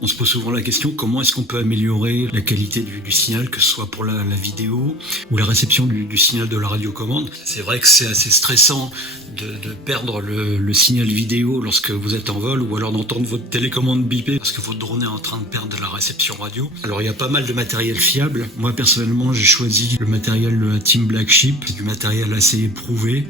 on se pose souvent la question comment est-ce qu'on peut améliorer la qualité du signal, que ce soit pour la vidéo ou la réception du signal de la radiocommande. C'est vrai que c'est assez stressant de perdre le signal vidéo lorsque vous êtes en vol, ou alors d'entendre votre télécommande biper parce que votre drone est en train de perdre la réception radio. Alors il y a pas mal de matériel fiable. Moi personnellement j'ai choisi le matériel de la Team Black Sheep, c'est du matériel assez éprouvé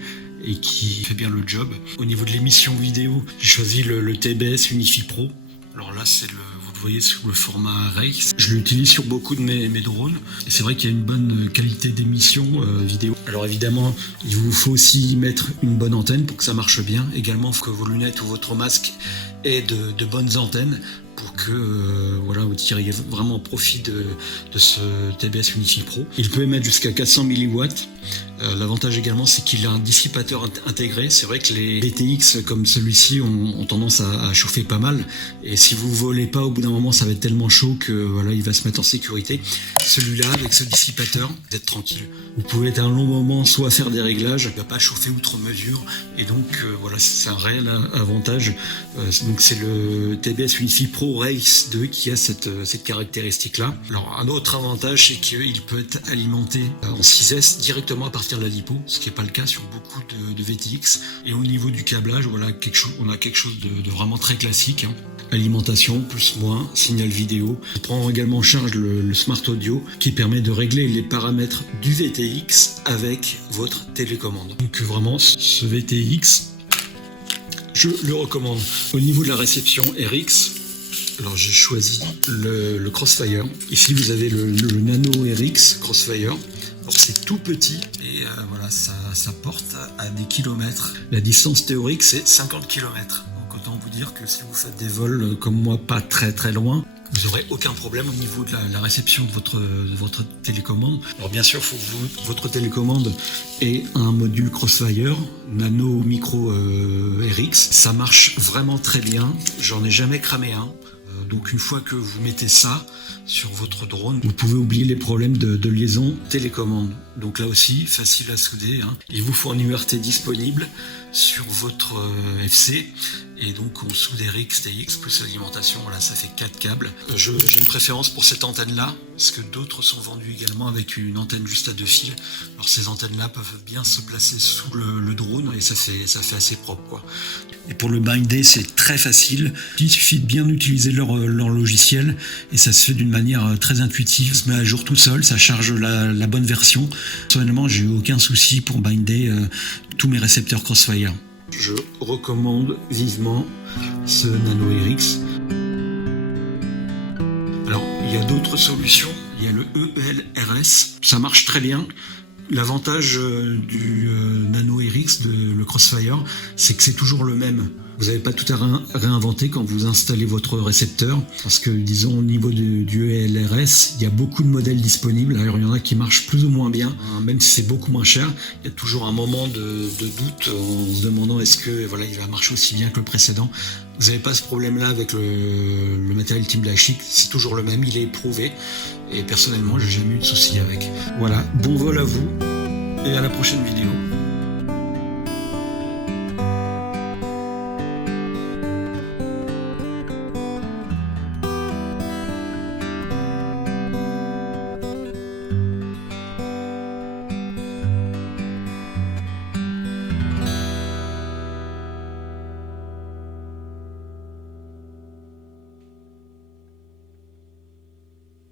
et qui fait bien le job. Au niveau de l'émission vidéo, j'ai choisi le TBS Unify Pro. Alors là, vous le voyez sous le format RACE. Je l'utilise sur beaucoup de mes drones. Et c'est vrai qu'il y a une bonne qualité d'émission vidéo. Alors évidemment, il vous faut aussi mettre une bonne antenne pour que ça marche bien. Également, il faut que vos lunettes ou votre masque aient de bonnes antennes pour que vous tiriez vraiment profit de ce TBS Unify Pro. Il peut émettre jusqu'à 400 mW. L'avantage également, c'est qu'il a un dissipateur intégré. C'est vrai que les VTX comme celui-ci ont tendance à chauffer pas mal. Et si vous volez pas, au bout d'un moment, ça va être tellement chaud que il va se mettre en sécurité. Celui-là, avec ce dissipateur, vous êtes tranquille. Vous pouvez être un long moment soit faire des réglages, il va pas chauffer outre mesure. Et donc c'est un réel avantage. Donc c'est le TBS Unify Pro Race 2 qui a cette caractéristique-là. Alors un autre avantage, c'est qu'il peut être alimenté en 6S directement à partir de la LiPo, ce qui n'est pas le cas sur beaucoup de VTX. Et au niveau du câblage, on a quelque chose de vraiment très classique. Alimentation, plus moins, signal vidéo. Il prend également en charge le Smart Audio qui permet de régler les paramètres du VTX avec votre télécommande. Donc vraiment, ce VTX, je le recommande. Au niveau de la réception RX, alors j'ai choisi le Crossfire. Ici vous avez le Nano RX Crossfire. Alors c'est tout petit et ça porte à des kilomètres. La distance théorique c'est 50 km. Donc autant vous dire que si vous faites des vols comme moi pas très très loin, vous n'aurez aucun problème au niveau de la réception de votre télécommande. Alors bien sûr, il faut que votre télécommande ait un module Crossfire Nano Micro RX. Ça marche vraiment très bien. J'en ai jamais cramé un. Donc une fois que vous mettez ça sur votre drone, vous pouvez oublier les problèmes de liaison télécommande. Donc là aussi, facile à souder. Il vous faut un UART disponible sur votre FC. Et donc on soude RX, TX plus alimentation, là ça fait 4 câbles. J'ai une préférence pour cette antenne-là, parce que d'autres sont vendus également avec une antenne juste à 2 fils. Alors ces antennes-là peuvent bien se placer sous le drone et ça fait assez propre, quoi. Et pour le binder, c'est très facile. Il suffit de bien utiliser leur logiciel et ça se fait d'une manière très intuitive. Ça se met à jour tout seul, ça charge la bonne version. Personnellement, j'ai eu aucun souci pour binder tous mes récepteurs Crossfire. Je recommande vivement ce Nano RX. Alors, il y a d'autres solutions. Il y a le ELRS. Ça marche très bien. L'avantage du Nano RX, le Crossfire, c'est que c'est toujours le même. Vous n'avez pas tout à réinventer quand vous installez votre récepteur, parce que disons au niveau du ELRS, il y a beaucoup de modèles disponibles. Alors il y en a qui marchent plus ou moins bien, même si c'est beaucoup moins cher. Il y a toujours un moment de doute en se demandant est-ce que il va marcher aussi bien que le précédent. Vous n'avez pas ce problème-là avec le matériel Team Black Sheep, c'est toujours le même, il est éprouvé. Et personnellement, j'ai jamais eu de soucis avec. Voilà, bon vol à vous et à la prochaine vidéo.